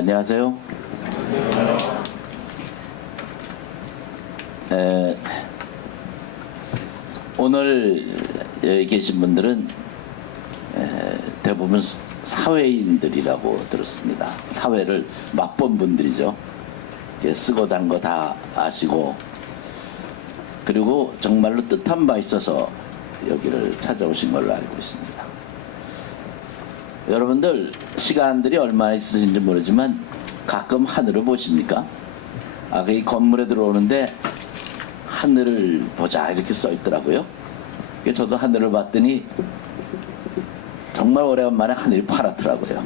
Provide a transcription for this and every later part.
안녕하세요. 오늘 여기 계신 분들은 대부분 사회인들이라고 들었습니다. 사회를 맛본 분들이죠. 쓰고 단 거 다 아시고, 그리고 정말로 뜻한 바 있어서 여기를 찾아오신 걸로 알고 있습니다. 여러분들 시간들이 얼마나 있으신지 모르지만 가끔 하늘을 보십니까? 이 건물에 들어오는데 하늘을 보자 이렇게 써 있더라고요. 저도 하늘을 봤더니 정말 오래간만에 하늘이 파랗더라고요.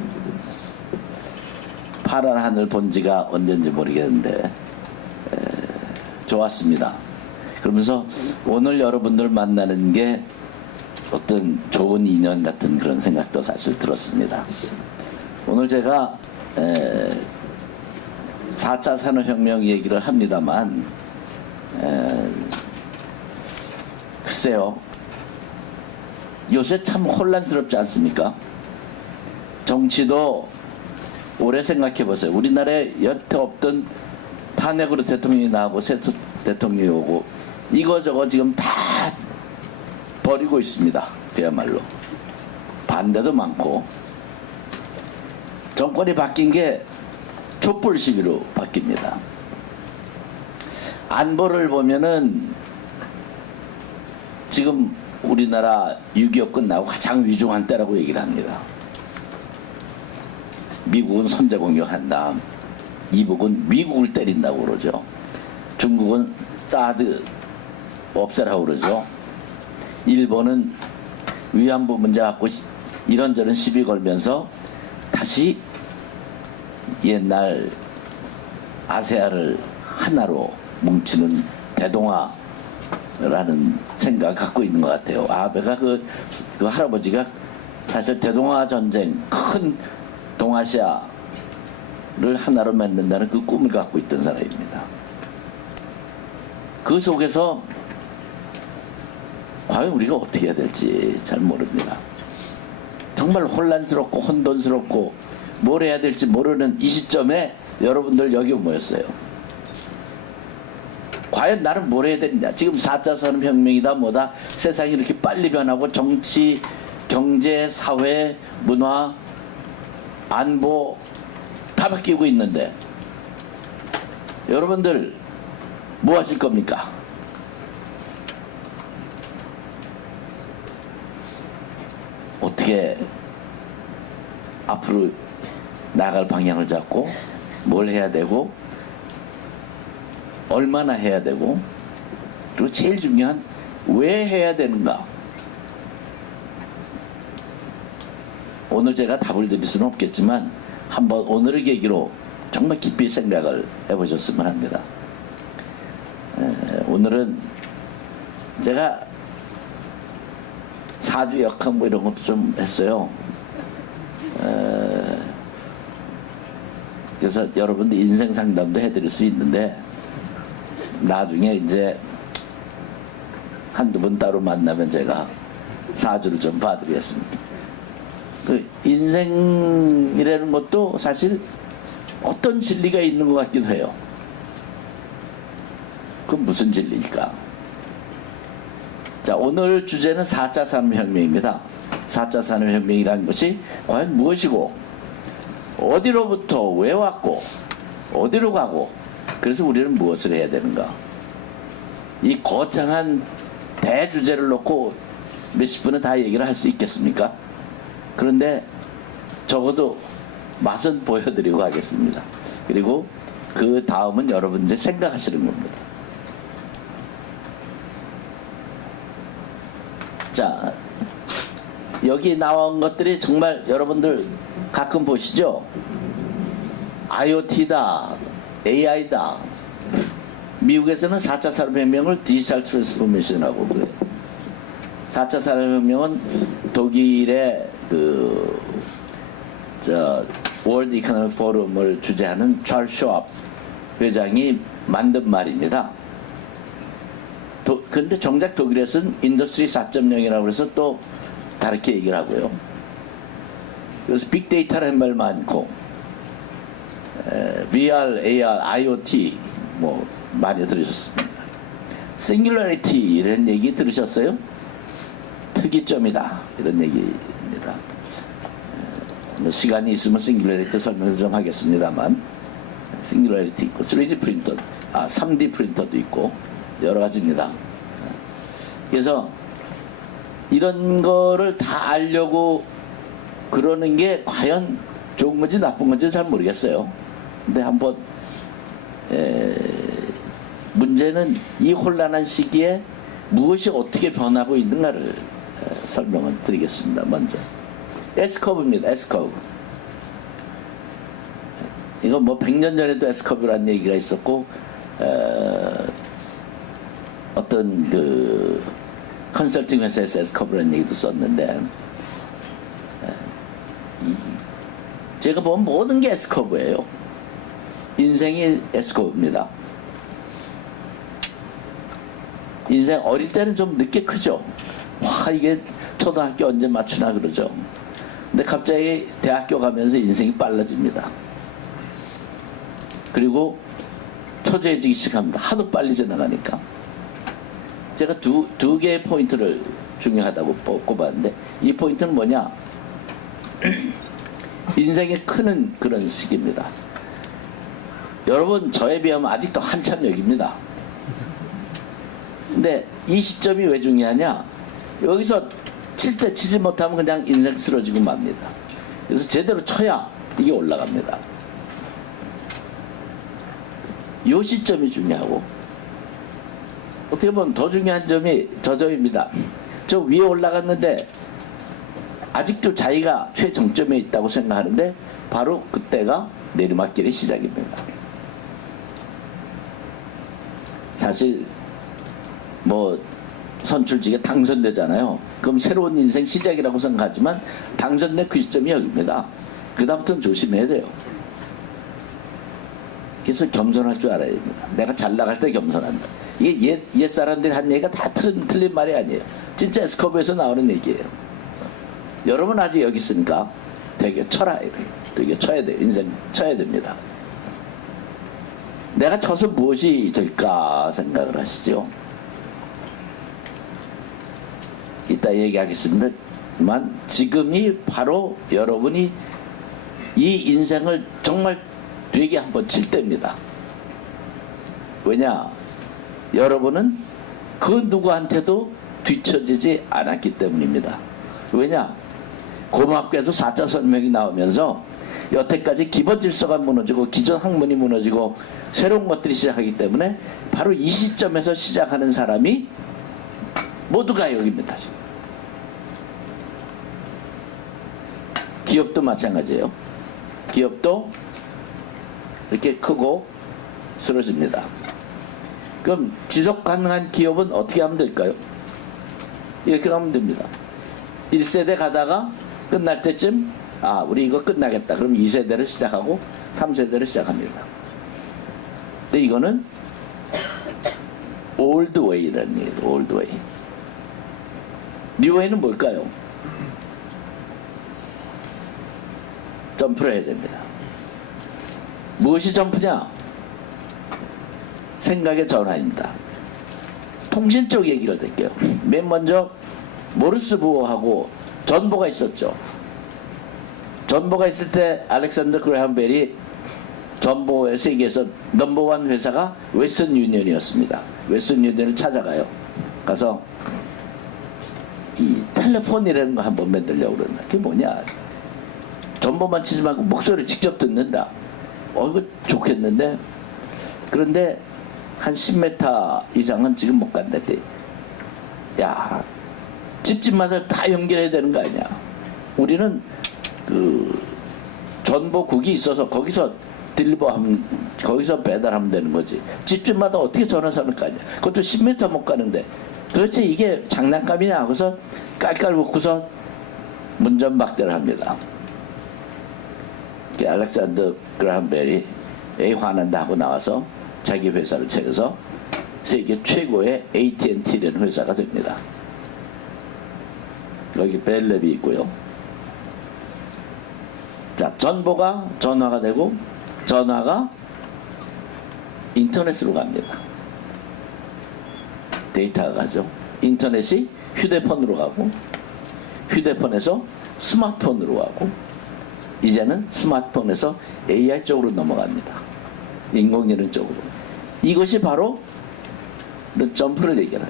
파란 하늘 본 지가 언젠지 모르겠는데 좋았습니다. 그러면서 오늘 여러분들 만나는 게 어떤 좋은 인연 같은 그런 생각도 사실 들었습니다. 오늘 제가 4차 산업혁명 얘기를 합니다만 글쎄요, 요새 참 혼란스럽지 않습니까? 정치도 오래 생각해 보세요. 우리나라에 여태 없던 탄핵으로 대통령이 나오고 새 대통령이 오고 이거저거 지금 다 버리고 있습니다. 그야말로 반대도 많고, 정권이 바뀐 게 촛불 시위로 바뀝니다. 안보를 보면은 지금 우리나라 6.25 끝나고 가장 위중한 때라고 얘기를 합니다. 미국은 선제 공격한다. 이북은 미국을 때린다고 그러죠. 중국은 사드 없애라고 그러죠. 일본은 위안부 문제 갖고 이런저런 시비 걸면서 다시 옛날 아세아를 하나로 뭉치는 대동아라는 생각을 갖고 있는 것 같아요. 아베가 그 할아버지가 사실 대동아 전쟁, 큰 동아시아를 하나로 만든다는 그 꿈을 갖고 있던 사람입니다. 그 속에서 과연 우리가 어떻게 해야 될지 잘 모릅니다. 정말 혼란스럽고 혼돈스럽고 뭘 해야 될지 모르는 이 시점에 여러분들 여기 모였어요. 과연 나는 뭘 해야 되느냐. 지금 4차 산업혁명이다 뭐다, 세상이 이렇게 빨리 변하고 정치, 경제, 사회, 문화, 안보 다 바뀌고 있는데 여러분들 뭐 하실 겁니까? 어떻게 앞으로 나갈 방향을 잡고 뭘 해야 되고 얼마나 해야 되고, 그리고 제일 중요한 왜 해야 되는가. 오늘 제가 답을 드릴 수는 없겠지만 한번 오늘의 계기로 정말 깊이 생각을 해보셨으면 합니다. 오늘은 제가 사주 역학 뭐 이런 것도 좀 했어요. 그래서 여러분들 인생 상담도 해드릴 수 있는데 나중에 이제 한두 번 따로 만나면 제가 사주를 좀 봐드리겠습니다. 그 인생이라는 것도 사실 어떤 진리가 있는 것 같기도 해요. 그 무슨 진리일까? 자, 오늘 주제는 4차 산업혁명입니다. 4차 산업혁명이라는 것이 과연 무엇이고, 어디로부터 왜 왔고, 어디로 가고, 그래서 우리는 무엇을 해야 되는가. 이 거창한 대주제를 놓고 몇십 분은 다 얘기를 할 수 있겠습니까? 그런데 적어도 맛은 보여드리고 하겠습니다. 그리고 그 다음은 여러분들이 생각하시는 겁니다. 자, 여기 나온 것들이 정말 여러분들 가끔 보시죠? IoT다, AI다. 미국에서는 4차 산업혁명을 디지털 트랜스포메이션이라고 그래요. 4차 산업혁명은 독일의 월드 이코노믹 포럼을 주재하는 찰스 슈왑 회장이 만든 말입니다. 근데 정작 독일에서는 인더스트리 4.0이라고 해서 또 다르게 얘기를 하고요. 그래서 빅데이터라는 말 많고, VR, AR, IoT 뭐 많이 들으셨습니다. Singularity 이런 얘기 들으셨어요? 특이점이다 이런 얘기입니다. 시간이 있으면 싱귤러리티 설명을 좀 하겠습니다만, 싱귤러리티 있고 3D 프린터, 3D 프린터도 있고 여러 가지입니다. 그래서 이런 거를 다 알려고 그러는 게 과연 좋은 건지 나쁜 건지 잘 모르겠어요. 근데 한번 문제는 이 혼란한 시기에 무엇이 어떻게 변하고 있는가를 설명을 드리겠습니다. 먼저 S커브입니다. S커브. 이건 뭐 100년 전에도 S커브라는 얘기가 있었고, 어떤 그 컨설팅 회사에서 S커브라는 얘기도 썼는데, 제가 보면 모든 게 S커브예요. 인생이 S커브입니다. 인생 어릴 때는 좀 늦게 크죠. 와, 이게 초등학교 언제 맞추나 그러죠. 근데 갑자기 대학교 가면서 인생이 빨라집니다. 그리고 초조해지기 시작합니다. 하도 빨리 지나가니까. 제가 두 개의 포인트를 중요하다고 꼽았는데, 이 포인트는 뭐냐? 인생이 크는 그런 시기입니다. 여러분, 저에 비하면 아직도 한참 여기입니다. 근데 이 시점이 왜 중요하냐? 여기서 칠 때 치지 못하면 그냥 인생 쓰러지고 맙니다. 그래서 제대로 쳐야 이게 올라갑니다. 이 시점이 중요하고, 어떻게 보면 더 중요한 점이 저 점입니다. 저 위에 올라갔는데 아직도 자기가 최정점에 있다고 생각하는데 바로 그때가 내리막길의 시작입니다. 사실 뭐 선출직에 당선되잖아요. 그럼 새로운 인생 시작이라고 생각하지만 당선된 그 시점이 여기입니다. 그 다음부터는 조심해야 돼요. 그래서 겸손할 줄 알아야 됩니다. 내가 잘 나갈 때 겸손한다. 이게 옛 사람들이 한 얘기가 다 틀린 말이 아니에요. 진짜 S커브에서 나오는 얘기예요. 여러분 아직 여기 있으니까 되게 쳐라. 되게 쳐야 돼요. 인생 쳐야 됩니다. 내가 쳐서 무엇이 될까 생각을 하시죠. 이따 얘기하겠습니다만 지금이 바로 여러분이 이 인생을 정말 되게 한번 칠 때입니다. 왜냐? 여러분은 그 누구한테도 뒤처지지 않았기 때문입니다. 왜냐? 고맙게도 4차 선명이 나오면서 여태까지 기본 질서가 무너지고 기존 학문이 무너지고 새로운 것들이 시작하기 때문에 바로 이 시점에서 시작하는 사람이 모두가 여기입니다. 지금. 기업도 마찬가지예요. 기업도 이렇게 크고 쓰러집니다. 그럼 지속 가능한 기업은 어떻게 하면 될까요? 이렇게 가면 됩니다. 1세대 가다가 끝날 때쯤 우리 이거 끝나겠다. 그럼 2세대를 시작하고 3세대를 시작합니다. 근데 이거는 old way라는 얘기예요. old way. new way는 뭘까요? 점프를 해야 됩니다. 무엇이 점프냐? 생각의 전환입니다. 통신 쪽 얘기가 될게요. 맨 먼저 모르스 부호하고 전보가 있었죠. 전보가 있을 때 알렉산더 그레함 벨이 전보의 세계에서 넘버원 회사가 웨스턴 유니언이었습니다. 웨스턴 유니언을 찾아가요. 가서 이 텔레폰이라는 거 한번 만들려고 그런다. 그게 뭐냐? 전보만 치지 말고 목소리를 직접 듣는다. 이거 좋겠는데, 그런데 한 10m 이상은 지금 못 간다. 야, 집집마다 다 연결해야 되는 거 아니야. 우리는 그 전보국이 있어서 거기서 딜리버하면, 거기서 배달하면 되는 거지. 집집마다 어떻게 전화선을 가냐. 그것도 10m 못 가는데 도대체 이게 장난감이냐 하고서 깔깔 웃고서 문전박대를 합니다. 알렉산더 그레함 벨이 에이 화난다 하고 나와서 자기 회사를 차려서 세계 최고의 AT&T라는 회사가 됩니다. 여기 벨랩이 있고요. 자, 전보가 전화가 되고 전화가 인터넷으로 갑니다. 데이터가 가죠. 인터넷이 휴대폰으로 가고, 휴대폰에서 스마트폰으로 가고, 이제는 스마트폰에서 AI 쪽으로 넘어갑니다. 인공지능 쪽으로. 이것이 바로 점프를 얘기하는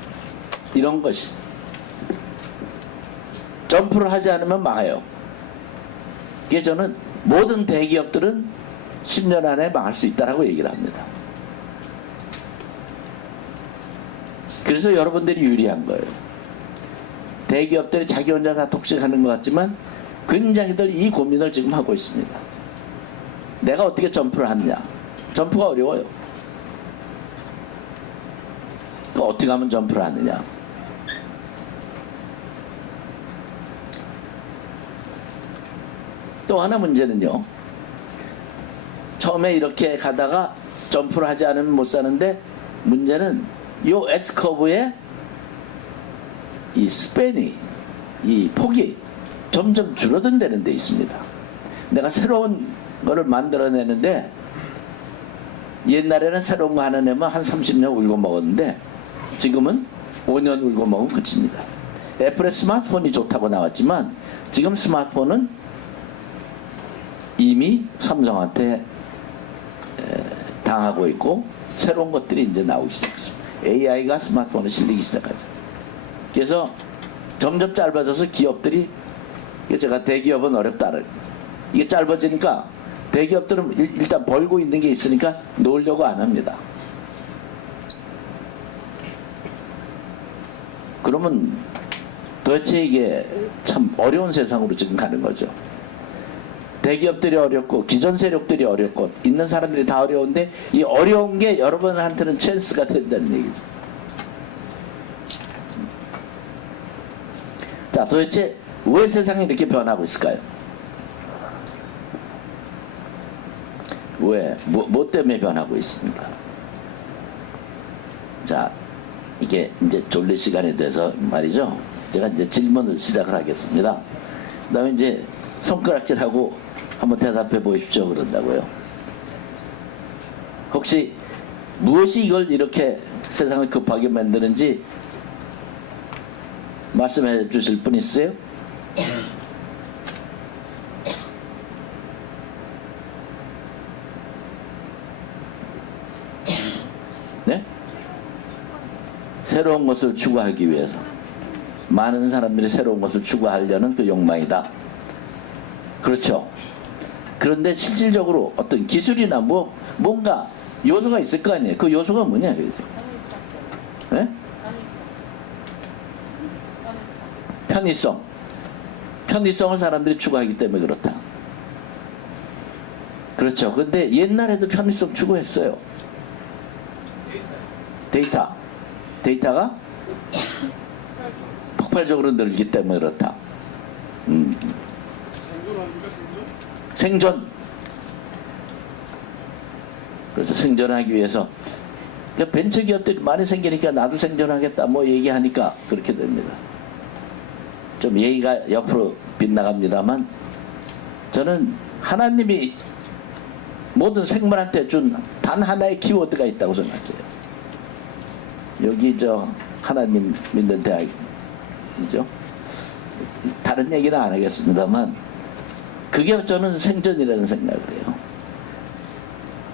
이런 것이. 점프를 하지 않으면 망해요. 그게 저는 모든 대기업들은 10년 안에 망할 수 있다라고 얘기를 합니다. 그래서 여러분들이 유리한 거예요. 대기업들이 자기 혼자 다 독식하는 것 같지만 굉장히들 이 고민을 지금 하고 있습니다. 내가 어떻게 점프를 하느냐. 점프가 어려워요. 어떻게 하면 점프를 하느냐. 또 하나 문제는요. 처음에 이렇게 가다가 점프를 하지 않으면 못 사는데, 문제는 요 S커브의 이 스팬이, 이 폭이 점점 줄어든다는 데 있습니다. 내가 새로운 거를 만들어내는데, 옛날에는 새로운 거 하나 내면 한 30년 울고 먹었는데 지금은 5년 울고 먹으면 끝입니다. 애플의 스마트폰이 좋다고 나왔지만 지금 스마트폰은 이미 삼성한테 당하고 있고 새로운 것들이 이제 나오기 시작했습니다. AI가 스마트폰에 실리기 시작하죠. 그래서 점점 짧아져서 기업들이, 제가 대기업은 어렵다를, 이게 짧아지니까 대기업들은 일단 벌고 있는 게 있으니까 놓으려고 안 합니다. 그러면 도대체 이게 참 어려운 세상으로 지금 가는 거죠. 대기업들이 어렵고 기존 세력들이 어렵고 있는 사람들이 다 어려운데, 이 어려운 게 여러분한테는 찬스가 된다는 얘기죠. 자, 도대체 왜 세상이 이렇게 변하고 있을까요? 왜? 뭐 때문에 변하고 있습니까? 자, 이게 이제 졸릴 시간이 돼서 말이죠. 제가 이제 질문을 시작을 하겠습니다. 그 다음에 이제 손가락질하고 한번 대답해 보십시오 그런다고요. 혹시 무엇이 이걸 이렇게 세상을 급하게 만드는지 말씀해 주실 분 있어요? 네? 새로운 것을 추구하기 위해서, 많은 사람들이 새로운 것을 추구하려는 그 욕망이다. 그렇죠. 그런데 실질적으로 어떤 기술이나 뭔가 요소가 있을 거 아니에요. 그 요소가 뭐냐, 그죠? 네? 편의성을 사람들이 추구하기 때문에 그렇다. 그렇죠. 근데 옛날에도 편의성 추구했어요. 데이터가 폭발적으로 늘기 때문에 그렇다. 생존. 그래서 생존하기 위해서, 그러니까 벤처기업들이 많이 생기니까 나도 생존하겠다 뭐 얘기하니까 그렇게 됩니다. 좀 얘기가 옆으로 빗나갑니다만, 저는 하나님이 모든 생물한테 준 단 하나의 키워드가 있다고 생각해요. 여기 저 하나님 믿는 대학이죠. 다른 얘기는 안 하겠습니다만, 그게 저는 생존이라는 생각을 해요.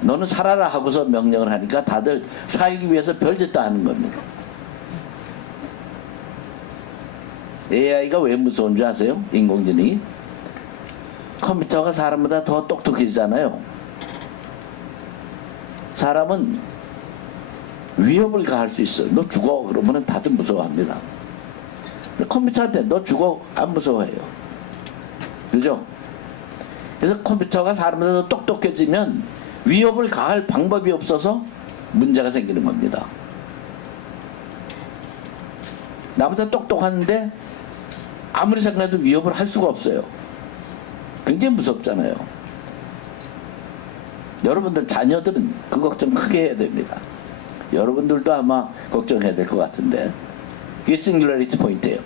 너는 살아라 하고서 명령을 하니까 다들 살기 위해서 별짓 다 하는 겁니다. AI가 왜 무서운 줄 아세요? 인공지능이. 컴퓨터가 사람보다 더 똑똑해지잖아요. 사람은 위협을 가할 수 있어. 너 죽어 그러면 다들 무서워합니다. 근데 컴퓨터한테 너 죽어 안 무서워해요. 그죠? 그래서 컴퓨터가 사람보다 더 똑똑해지면 위협을 가할 방법이 없어서 문제가 생기는 겁니다. 나보다 똑똑한데 아무리 생각해도 위협을 할 수가 없어요. 굉장히 무섭잖아요. 여러분들 자녀들은 그 걱정 크게 해야 됩니다. 여러분들도 아마 걱정해야 될 것 같은데, 그게 싱귤러리티 포인트예요.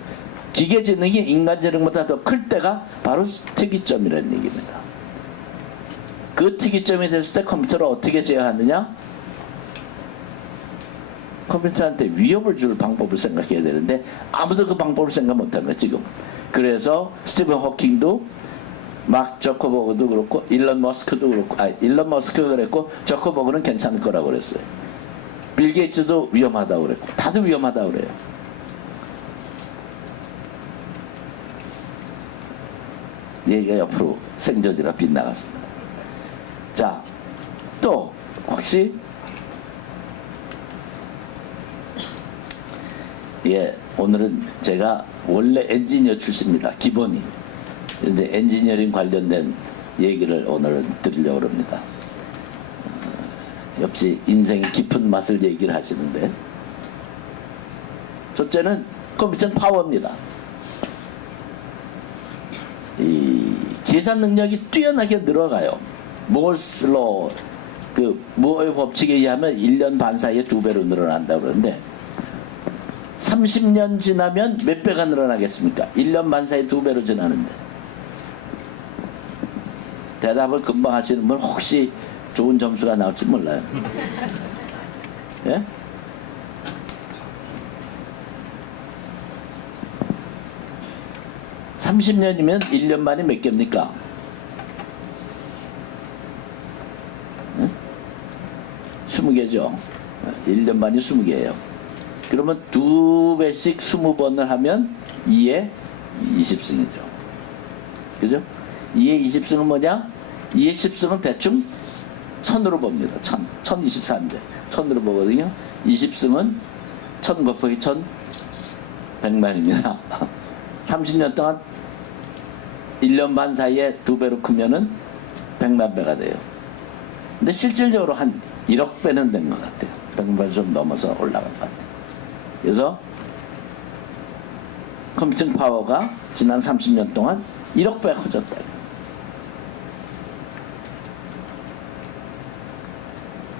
기계지능이 인간지능보다 더 클 때가 바로 특이점이라는 얘기입니다. 그 특이점이 됐을 때 컴퓨터를 어떻게 제어하느냐? 컴퓨터한테 위협을 줄 방법을 생각해야 되는데 아무도 그 방법을 생각 못하는 거야 지금. 그래서 스티븐 호킹도 막 저커버그도 그렇고 일론 머스크도 그렇고 일론 머스크가 그랬고 저커버그는 괜찮을 거라고 그랬어요. 빌 게이츠도 위험하다고 그랬고 다들 위험하다고 그래요. 얘기가 옆으로 생존이라 빗나갔습니다. 자, 또 혹시 오늘은 제가 원래 엔지니어 출신입니다. 기본이. 이제 엔지니어링 관련된 얘기를 오늘은 드리려고 합니다. 역시 인생의 깊은 맛을 얘기를 하시는데 첫째는 컴퓨터는 파워입니다. 이 계산 능력이 뛰어나게 늘어가요. 몰스로 그 무어의 법칙에 의하면 1년 반 사이에 2배로 늘어난다고 그러는데 30년 지나면 몇 배가 늘어나겠습니까? 1년 반 사이에 2배로 지나는데 대답을 금방 하시는 분 혹시 좋은 점수가 나올지 몰라요. 예? (30년이면) 1년 만에 몇 개입니까? 예? 20개죠. 1년 만에 20개예요. 그러면 2배씩 20번을 하면 2에 20승이죠. 그죠? 2에 20승은 뭐냐? 2에 10승은 대충 1000으로 봅니다. 1024인데 1000으로 보거든요. 20승은 1000 곱하기 1000 100만입니다. 30년 동안 1년 반 사이에 2배로 크면은 100만 배가 돼요. 근데 실질적으로 한 1억 배는 된 것 같아요. 100만 좀 넘어서 올라갈 것 같아요. 그래서 컴퓨팅 파워가 지난 30년 동안 1억 배가 커졌다.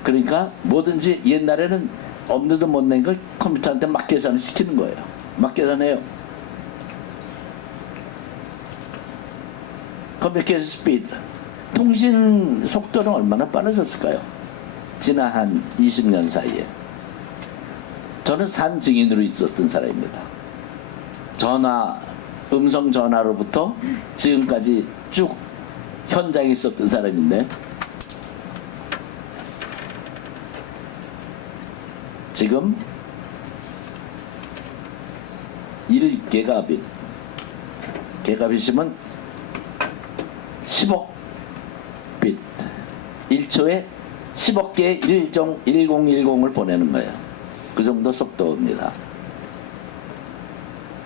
그러니까 뭐든지 옛날에는 없는도 못 낸 걸 컴퓨터한테 막 계산을 시키는 거예요. 막 계산해요. 커뮤니케이션 스피드, 통신 속도는 얼마나 빨라졌을까요? 지난 한 20년 사이에. 저는 산 증인으로 있었던 사람입니다. 전화, 음성 전화로부터 지금까지 쭉 현장에 있었던 사람인데 지금 1기가빗 기가빗이면 10억 빗 1초에 10억 개의 1010을 보내는 거예요. 그 정도 속도입니다.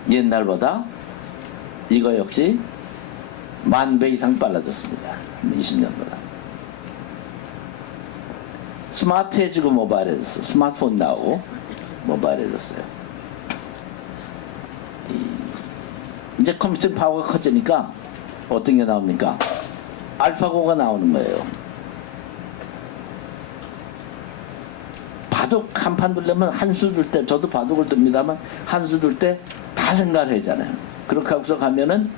옛날보다 이거 역시 10,000배 이상 빨라졌습니다. 20년보다. 스마트해지고 모바일해졌어요. 스마트폰 나오고 모바일해졌어요. 이제 컴퓨팅 파워가 커지니까 어떤 게 나옵니까? 알파고가 나오는 거예요. 바둑 한 판 두려면 한 수 둘 때, 저도 바둑을 둡니다만 한 수 둘 때 다 생각을 하잖아요. 그렇게 하고서 가면은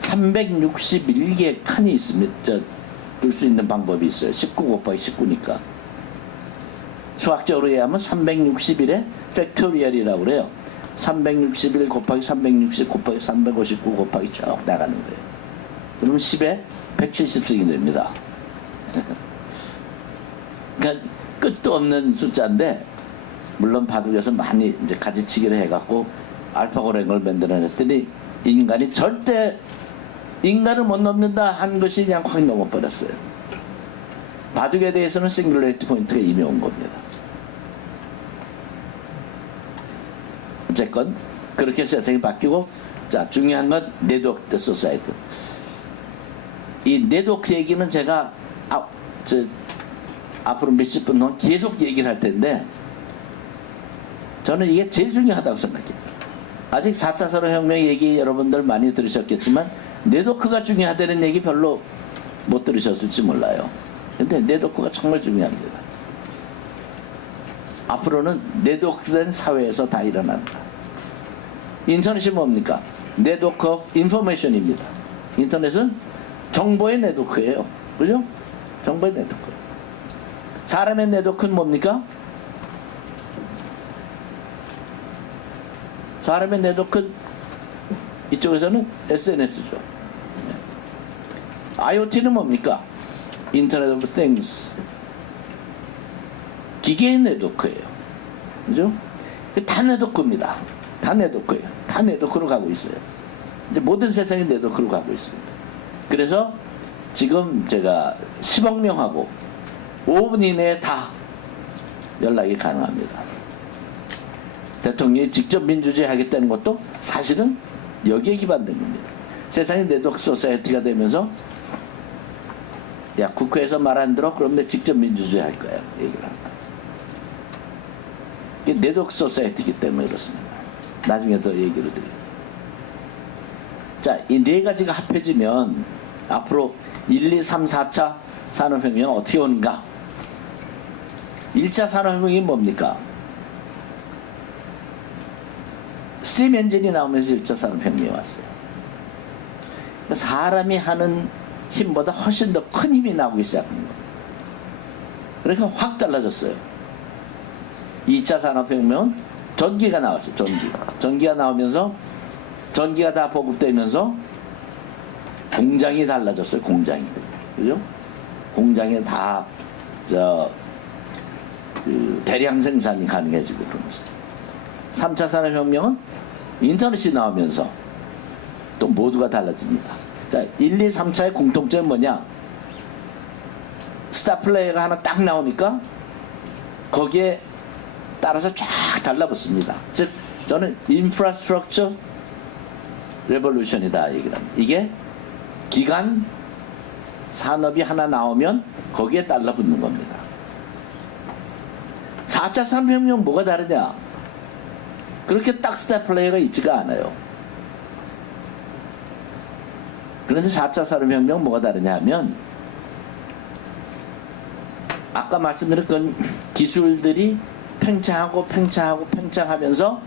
361개 칸이 있습니다. 둘 수 있는 방법이 있어요. 19 곱하기 19니까. 수학적으로 얘기하면 361의 팩토리얼이라고 그래요. 361 곱하기 360 곱하기 359 곱하기 쭉 나가는 거예요. 그러면 10에 170승이 됩니다. 그러니까 끝도 없는 숫자인데, 물론 바둑에서 많이 이제 가지치기를 해갖고 알파고랭을 만들어냈더니 인간이 절대 인간을 못 넘는다 한 것이 그냥 확 넘어버렸어요. 바둑에 대해서는 싱귤레이티 포인트가 이미 온 겁니다. 어쨌건 그렇게 세상이 바뀌고, 자, 중요한 건 네트워크 소사이티. 이 네트워크 얘기는 제가 앞으로 몇십 분 동안 계속 얘기를 할 텐데, 저는 이게 제일 중요하다고 생각해요. 아직 4차 산업혁명 얘기 여러분들 많이 들으셨겠지만 네트워크가 중요하다는 얘기 별로 못 들으셨을지 몰라요. 근데 네트워크가 정말 중요합니다. 앞으로는 네트워크된 사회에서 다 일어난다. 인터넷이 뭡니까? 네트워크 오브 인포메이션입니다. 인터넷은 정보의 네트워크예요. 그죠? 정보의 네트워크. 사람의 네트워크는 뭡니까? 사람의 네트워크는 이쪽에서는 SNS죠. IoT는 뭡니까? 인터넷 오브 띵스. 기계의 네트워크예요. 그죠? 다 네트워크입니다. 다 네트워크예요. 다 네트워크로 가고 있어요. 이제 모든 세상이 네트워크로 가고 있습니다. 그래서 지금 제가 10억 명하고 5분 이내에 다 연락이 가능합니다. 대통령이 직접 민주주의 하겠다는 것도 사실은 여기에 기반된 겁니다. 세상이 네트워크 소사이어티가 되면서 야, 국회에서 말 안 들어? 그럼 내 직접 민주주의 할 거야. 얘기를 한다. 이게 네트워크 소사이어티이기 때문에 그렇습니다. 나중에 더 얘기를 드려요. 자, 이 네 가지가 합해지면 앞으로 1, 2, 3, 4차 산업혁명이 어떻게 오는가? 1차 산업혁명이 뭡니까? 스팀 엔진이 나오면서 1차 산업혁명이 왔어요. 사람이 하는 힘보다 훨씬 더 큰 힘이 나오기 시작한 거예요. 그러니까 확 달라졌어요. 2차 산업혁명은 전기가 나왔어요. 전기가 나오면서 전기가 다 보급되면서 공장이 달라졌어요. 공장이. 그죠? 공장에 다 대량 생산이 가능해지고 그러면서. 3차 산업혁명은 인터넷이 나오면서 또 모두가 달라집니다. 자, 1, 2, 3차의 공통점은 뭐냐? 스타 플레이어가 하나 딱 나오니까 거기에 따라서 쫙 달라붙습니다. 즉, 저는 인프라스트럭처 레볼루션이다 얘기를 합니다. 이게 기간 산업이 하나 나오면 거기에 달라붙는 겁니다. 4차 산업혁명 뭐가 다르냐? 그렇게 딱 스타 플레이어가 있지가 않아요. 그런데 4차 산업혁명 뭐가 다르냐 하면 아까 말씀드린 그 기술들이 팽창하면서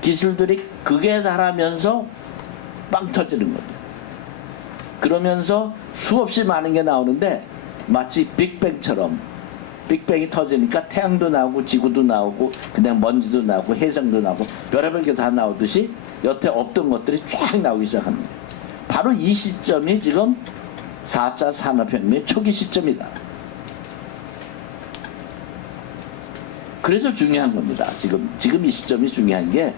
기술들이 극에 달하면서 빵 터지는 겁니다. 그러면서 수없이 많은 게 나오는데 마치 빅뱅처럼 빅뱅이 터지니까 태양도 나오고 지구도 나오고 그냥 먼지도 나오고 해성도 나오고 별의별 게 다 나오듯이 여태 없던 것들이 쫙 나오기 시작합니다. 바로 이 시점이 지금 4차 산업혁명의 초기 시점이다. 그래서 중요한 겁니다. 지금 이 시점이 중요한 게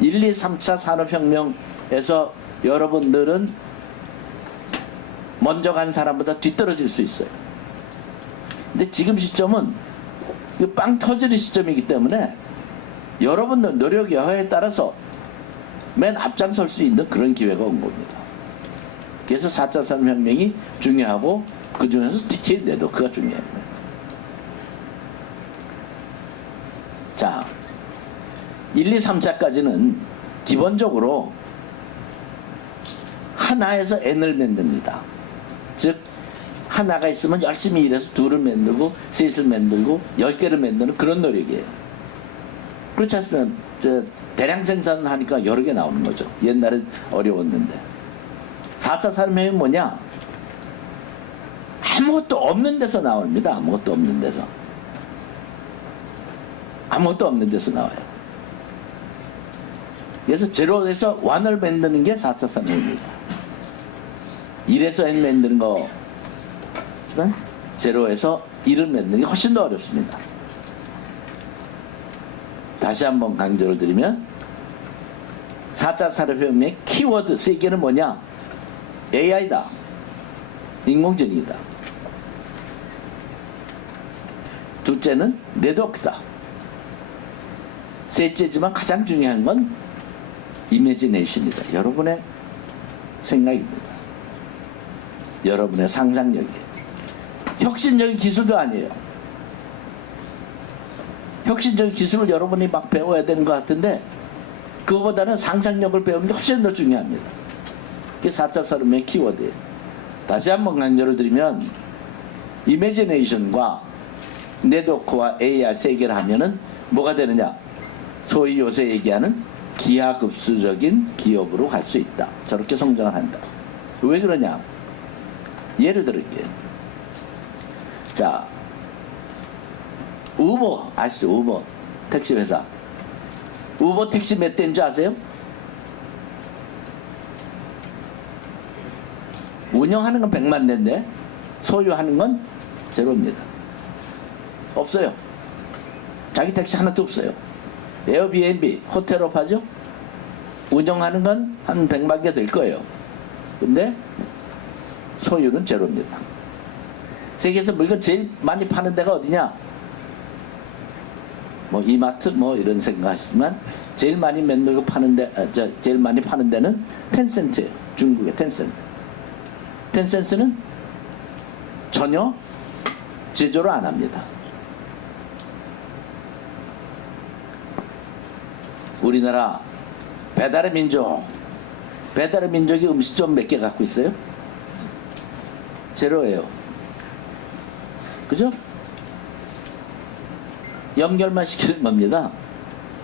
1, 2, 3차 산업혁명에서 여러분들은 먼저 간 사람보다 뒤떨어질 수 있어요. 근데 지금 시점은 빵 터지는 시점이기 때문에 여러분들 노력 여하에 따라서 맨 앞장설 수 있는 그런 기회가 온 겁니다. 그래서 4차 산업혁명이 중요하고 그 중에서 특히 네트워크가 중요합니다. 자, 1, 2, 3차까지는 기본적으로 하나에서 n을 만듭니다. 즉 하나가 있으면 열심히 일해서 둘을 만들고 셋을 만들고 10개를 만드는 그런 노력이에요. 그렇지 않습니까? 대량 생산을 하니까 여러 개 나오는 거죠. 옛날엔 어려웠는데. 4차 산업혁명이 뭐냐? 아무것도 없는 데서 나옵니다. 아무것도 없는 데서. 아무것도 없는 데서 나와요. 그래서 제로에서 원을 만드는 게 4차 산업입니다. 1에서 n 만드는 거 제로에서 1을 만드는 게 훨씬 더 어렵습니다. 다시 한번 강조를 드리면 4차 산업혁명의 키워드 3개는 뭐냐? AI다. 인공지능이다. 둘째는 네트워크다. 셋째지만 가장 중요한 건 이미지네이션이다. 여러분의 생각입니다. 여러분의 상상력이에요. 혁신적인 기술도 아니에요. 혁신적인 기술을 여러분이 막 배워야 되는 것 같은데 그거보다는 상상력을 배우는 게 훨씬 더 중요합니다. 그게 4차 산업의 키워드예요. 다시 한번 강조를 드리면 이미지네이션과 네트워크와 AR 세 개를 하면은 뭐가 되느냐? 소위 요새 얘기하는 기하급수적인 기업으로 갈 수 있다. 저렇게 성장을 한다. 왜 그러냐? 예를 들을게요. 자, 우버 아시죠? 우버 택시 회사. 우버 택시 몇 대인 줄 아세요? 운영하는 건 100만 대인데 소유하는 건 제로입니다. 없어요. 자기 택시 하나도 없어요. 에어비앤비 호텔업 하죠? 운영하는 건 한 100만 개 될 거예요. 근데 소유는 제로입니다. 세계에서 물건 제일 많이 파는 데가 어디냐? 뭐 이마트 뭐 이런 생각하시지만 제일 많이 맨물고 파는 데, 제일 많이 파는 데는 텐센트예요. 중국의 텐센트. 텐센트는 전혀 제조를 안 합니다. 우리나라 배달의 민족, 배달의 민족이 음식점 몇 개 갖고 있어요? 제로예요. 그죠? 연결만 시키는 겁니다.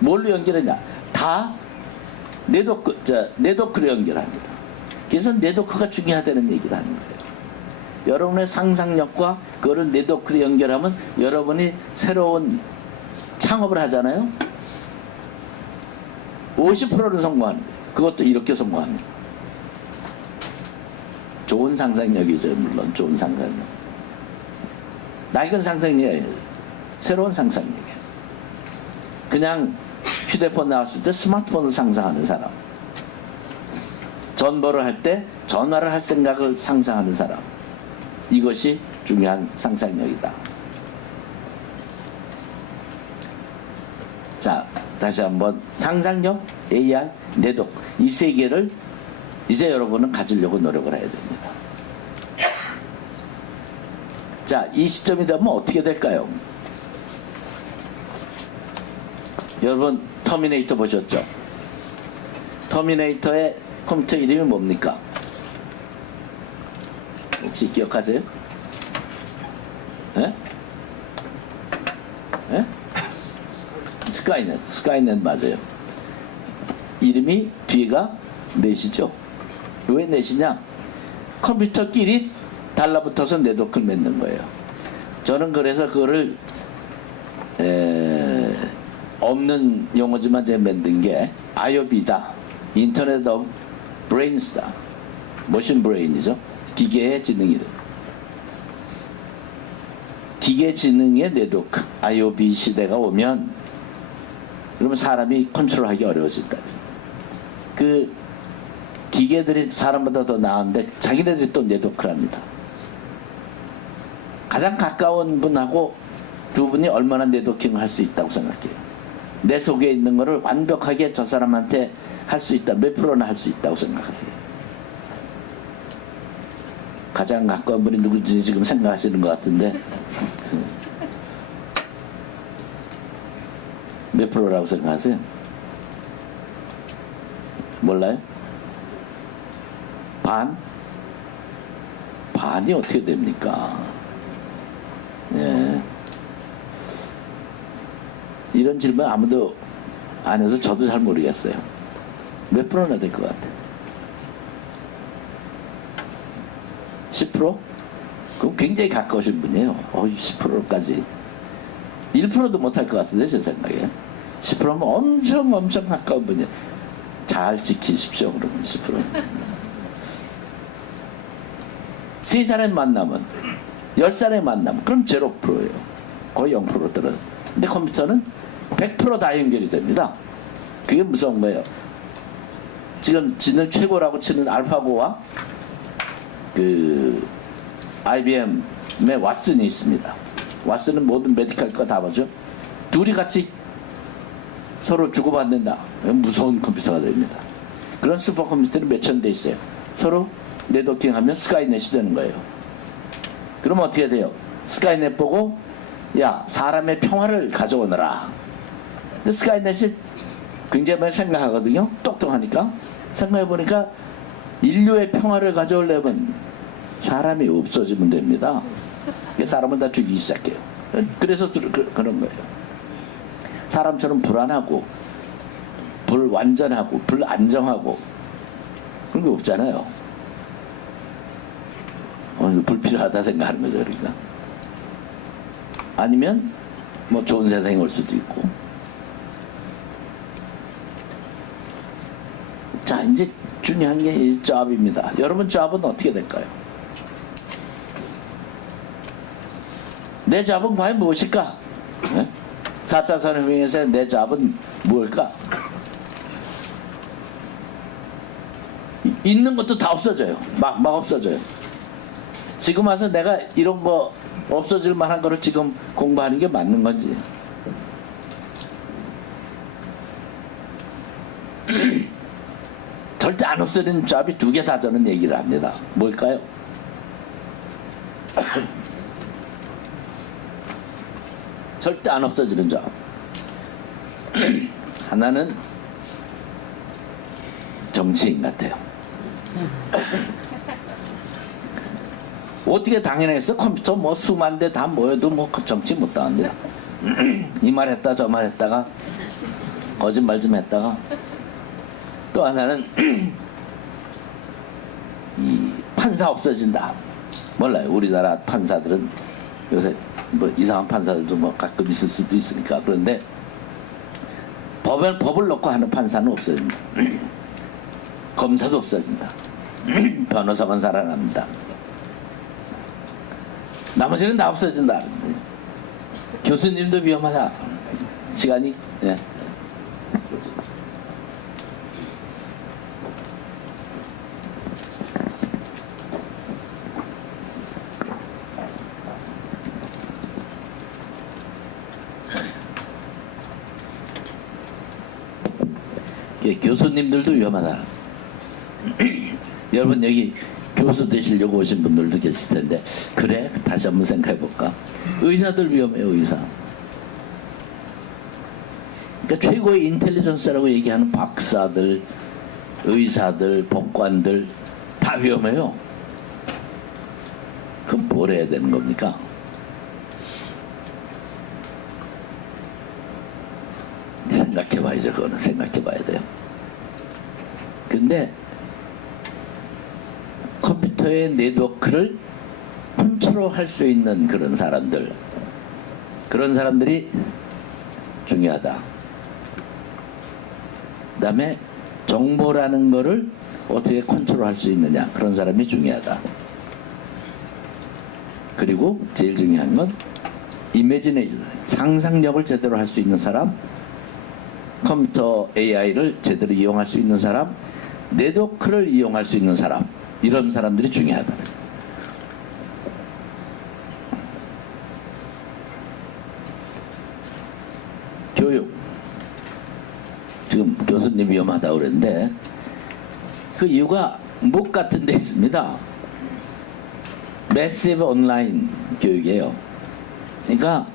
뭘로 연결하냐? 다 네트워크로 연결합니다. 그래서 네트워크가 중요하다는 얘기를 하는 거예요. 여러분의 상상력과 그거를 네트워크로 연결하면 여러분이 새로운 창업을 하잖아요. 50%는 성공합니다. 그것도 이렇게 성공합니다. 좋은 상상력이죠. 물론 좋은 상상력. 낡은 상상력이 아니에요. 새로운 상상력이에요. 그냥 휴대폰 나왔을 때 스마트폰을 상상하는 사람, 전보를 할 때 전화를 할 생각을 상상하는 사람, 이것이 중요한 상상력이다. 자, 다시 한번 상상력, AI, 네트워크 이 세 개를 이제 여러분은 가지려고 노력을 해야 됩니다. 자, 이 시점이 되면 어떻게 될까요? 여러분 터미네이터 보셨죠? 터미네이터의 컴퓨터 이름이 뭡니까? 혹시 기억하세요? 예? 예? 스카이넷, 스카이넷 맞아요. 이름이 뒤가 넷이죠. 왜 넷이냐? 컴퓨터끼리 달라붙어서 네트워크를 맺는 거예요. 저는 그래서 그거를 없는 용어지만 제가 만든 게 IOB다. 인터넷 오브 브레인스다. 머신 브레인이죠. 기계의 지능이. 기계 지능의 네트워크 IOB 시대가 오면 그러면 사람이 컨트롤하기 어려워진다. 그 기계들이 사람보다 더 나은데 자기네들이 또 네트워크를 합니다. 가장 가까운 분하고 두 분이 얼마나 네트워킹을 할 수 있다고 생각해요. 내 속에 있는 거를 완벽하게 저 사람한테 할 수 있다. 몇 프로나 할 수 있다고 생각하세요? 가장 가까운 분이 누구인지 지금 생각하시는 것 같은데 몇 프로라고 생각하세요? 몰라요? 반? 반이 어떻게 됩니까? 예. 이런 질문 아무도 안 해서 저도 잘 모르겠어요. 몇 프로나 될 것 같아요? 10%? 그럼 굉장히 가까우신 분이에요. 10%까지. 1%도 못할 것 같은데, 제 생각에. 10%면 엄청 가까운 분이에요. 잘 지키십시오, 그러면 10%. 세 사람이 만나면, 10사람이 만나면, 그럼 0%예요. 거의 0% 떨어져요. 근데 컴퓨터는 100% 다 연결이 됩니다. 그게 무서운 거예요. 지금 지능 최고라고 치는 알파고와 그 IBM의 왓슨이 있습니다. 왓슨은 모든 메디컬 거 다 보죠. 둘이 같이 서로 주고받는다. 무서운 컴퓨터가 됩니다. 그런 슈퍼컴퓨터는 몇천 대 있어요. 서로 네트워킹하면 스카이넷이 되는 거예요. 그럼 어떻게 돼요? 스카이넷 보고 야, 사람의 평화를 가져오너라. 근데 스카이넷이 굉장히 많이 생각하거든요. 똑똑하니까. 생각해보니까 인류의 평화를 가져오려면 사람이 없어지면 됩니다. 사람은 다 죽이기 시작해요. 그래서 그런 거예요. 사람처럼 불안하고 불완전하고 불안정하고 그런 게 없잖아요. 이거 불필요하다 생각하는 거죠. 그러니까. 아니면 뭐 좋은 세상이 올 수도 있고. 자, 이제 중요한 게 이 잡입니다. 여러분 잡은 어떻게 될까요? 내 잡은 과연 무엇일까? 네? 4차 산업혁명에서 내 잡은 무엇일까? 있는 것도 다 없어져요. 막 없어져요. 지금 와서 내가 이런 거 없어질 만한 거를 지금 공부하는 게 맞는 건지. 절대 안 없어지는 잡이 두 개 다 저는 얘기를 합니다. 뭘까요? 절대 안 없어지는 잡. 하나는 정치인 같아요. 어떻게 당연했어? 컴퓨터 뭐 수만 대 다 모여도 뭐 정치 못 당합니다. 이 말 했다 저 말 했다가 거짓말 좀 했다가. 또 하나는 이 판사 없어진다. 몰라요. 우리나라 판사들은 요새 뭐 이상한 판사들도 뭐 가끔 있을 수도 있으니까. 그런데 법을 놓고 하는 판사는 없어진다. 검사도 없어진다. 변호사만 살아납니다. 나머지는 다 없어진다. 교수님도 위험하다. 시간이 네. 교수님들도 위험하다. 여러분 여기 교수 되시려고 오신 분들도 계실 텐데 그래? 다시 한번 생각해 볼까? 의사들 위험해요. 의사. 그러니까 최고의 인텔리전스라고 얘기하는 박사들, 의사들, 법관들 다 위험해요. 그럼 뭘 해야 되는 겁니까? 생각해 봐야죠. 그거는 생각해 봐야 돼요. 근데 컴퓨터의 네트워크를 컨트롤할 수 있는 그런 사람들이 중요하다. 그 다음에 정보라는 거를 어떻게 컨트롤할 수 있느냐, 그런 사람이 중요하다. 그리고 제일 중요한 건 이미지네이션, 상상력을 제대로 할 수 있는 사람, 컴퓨터 AI를 제대로 이용할 수 있는 사람, 네트워크를 이용할 수 있는 사람, 이런 사람들이 중요하다. 교육. 지금 교수님 위험하다고 그랬는데 그 이유가 묵 같은 데 있습니다. 매시브 온라인 교육이에요. 그러니까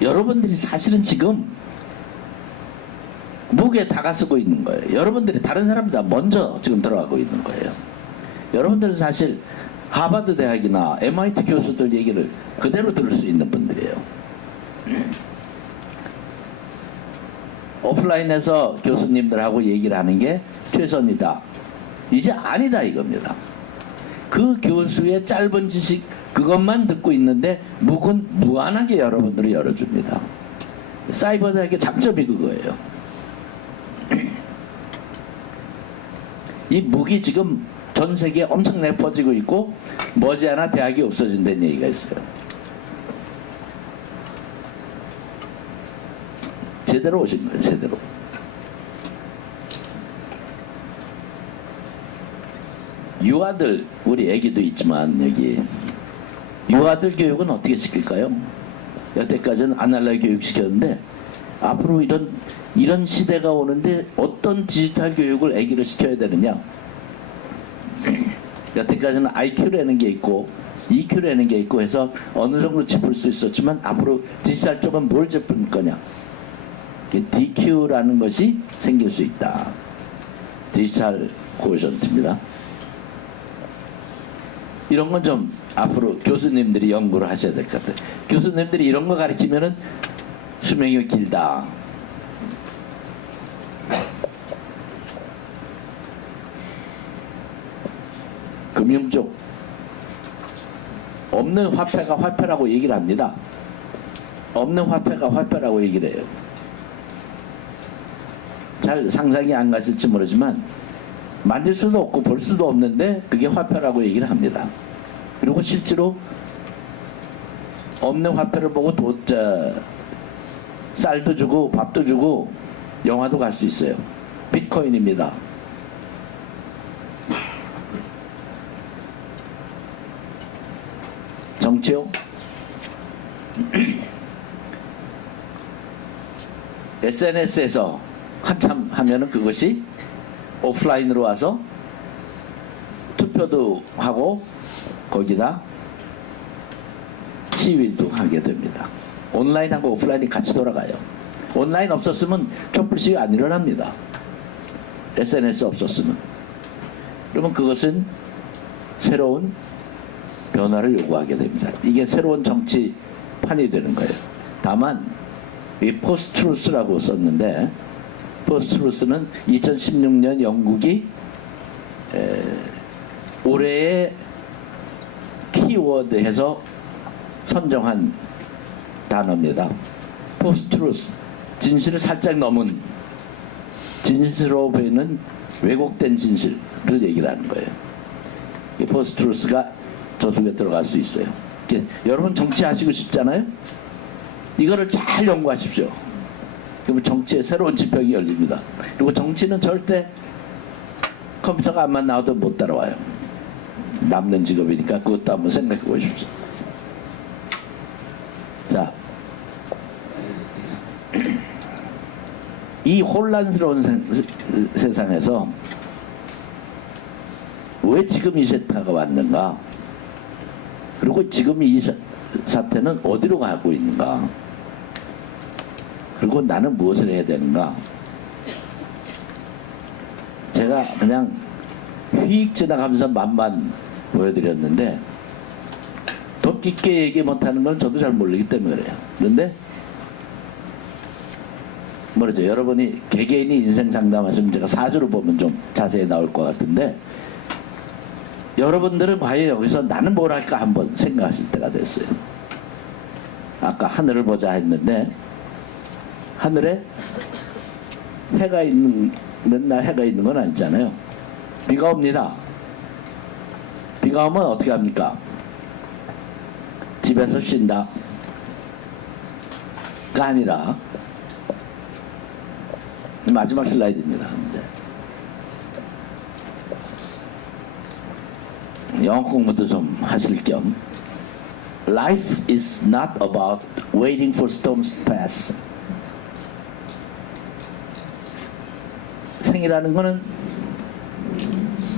여러분들이 사실은 지금 묵에 다가서고 있는 거예요. 여러분들이 다른 사람보다 먼저 지금 들어가고 있는 거예요. 여러분들은 사실 하버드 대학이나 MIT 교수들 얘기를 그대로 들을 수 있는 분들이에요. 오프라인에서 교수님들하고 얘기를 하는 게 최선이다. 이제 아니다 이겁니다. 그 교수의 짧은 지식 그것만 듣고 있는데 묵은 무한하게 여러분들이 열어줍니다. 사이버 대학의 장점이 그거예요. 이 묵이 지금 전 세계에 엄청나게 퍼지고 있고 머지않아 대학이 없어진다는 얘기가 있어요. 제대로 오신 거예요. 제대로. 유아들, 우리 애기도 있지만 여기 유아들 교육은 어떻게 시킬까요? 여태까지는 아날로그 교육 시켰는데 앞으로 이런 시대가 오는데 어떤 디지털 교육을 애기를 시켜야 되느냐? 여태까지는 IQ라는 게 있고 EQ라는 게 있고 해서 어느 정도 짚을 수 있었지만 앞으로 디지털 쪽은 뭘 짚을 거냐? DQ라는 것이 생길 수 있다. 디지털 코션트입니다. 이런 건 좀 앞으로 교수님들이 연구를 하셔야 될 것 같아요. 교수님들이 이런 거 가르치면은 수명이 길다. 금융 쪽 없는 화폐가 화폐라고 얘기를 합니다. 없는 화폐가 화폐라고 얘기를 해요. 잘 상상이 안 가실지 모르지만 만질 수도 없고 볼 수도 없는데 그게 화폐라고 얘기를 합니다. 그리고 실제로 없는 화폐를 보고 쌀도 주고 밥도 주고 영화도 갈 수 있어요. 비트코인입니다. 정치요? SNS에서 한참 하면은 그것이 오프라인으로 와서 투표도 하고 거기다 시위도 하게 됩니다. 온라인하고 오프라인이 같이 돌아가요. 온라인 없었으면 촛불 시위 안 일어납니다. SNS 없었으면. 그러면 그것은 새로운 변화를 요구하게 됩니다. 이게 새로운 정치판이 되는 거예요. 다만 이 포스트루스라고 썼는데 포스트루스는 2016년 영국이 올해의 키워드해서 선정한 단어입니다. 포스트루스, 진실을 살짝 넘은, 진실로 보이는 왜곡된 진실을 얘기를 하는 거예요. 이 포스트루스가 저 속에 들어갈 수 있어요. 여러분 정치하시고 싶잖아요? 이거를 잘 연구하십시오. 그러면 정치의 새로운 지평이 열립니다. 그리고 정치는 절대 컴퓨터가 안만 나와도 못 따라와요. 남는 직업이니까 그것도 한번 생각해 보십시오. 자, 이 혼란스러운 세상에서 왜 지금 이 세타가 왔는가? 그리고 지금 이 사태는 어디로 가고 있는가? 그리고 나는 무엇을 해야 되는가? 제가 그냥 휙 지나가면서 맛만 보여드렸는데 더 깊게 얘기 못하는 건 저도 잘 모르기 때문에 그래요. 그런데 모르죠. 여러분이 개개인이 인생 상담하시면 제가 4주로 보면 좀 자세히 나올 것 같은데 여러분들은 과연 여기서 나는 뭘 할까 한번 생각하실 때가 됐어요. 아까 하늘을 보자 했는데 하늘에 해가 있는 맨날 해가 있는 건 아니잖아요. 비가 옵니다. 비가 오면 어떻게 합니까? 집에서 쉰다 가 아니라 마지막 슬라이드입니다. 이제 영어 공부도 좀 하실 겸 Life is not about waiting for storms to pass. 생이라는 거는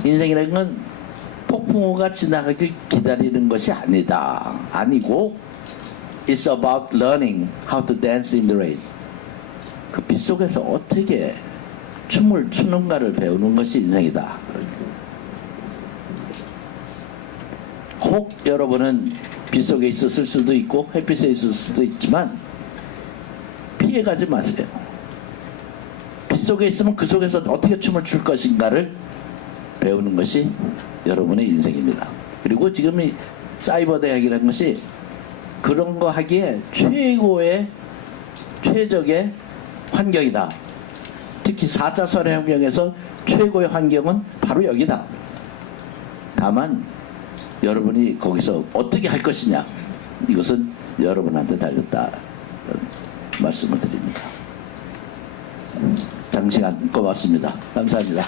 인생이라는 건 폭풍우가 지나가길 기다리는 것이 아니다. 아니고 It's about learning how to dance in the rain. 그 빗 속에서 어떻게 춤을 추는가를 배우는 것이 인생이다. 혹 여러분은 빗 속에 있었을 수도 있고 햇빛에 있을 수도 있지만 피해가지 마세요. 빗 속에 있으면 그 속에서 어떻게 춤을 출 것인가를 배우는 것이 여러분의 인생입니다. 그리고 지금 이 사이버 대학이라는 것이 그런 거 하기에 최적의 환경이다. 특히 4차 산업혁명에서 최고의 환경은 바로 여기다. 다만 여러분이 거기서 어떻게 할 것이냐, 이것은 여러분한테 달렸다 말씀을 드립니다. 장시간 고맙습니다. 감사합니다.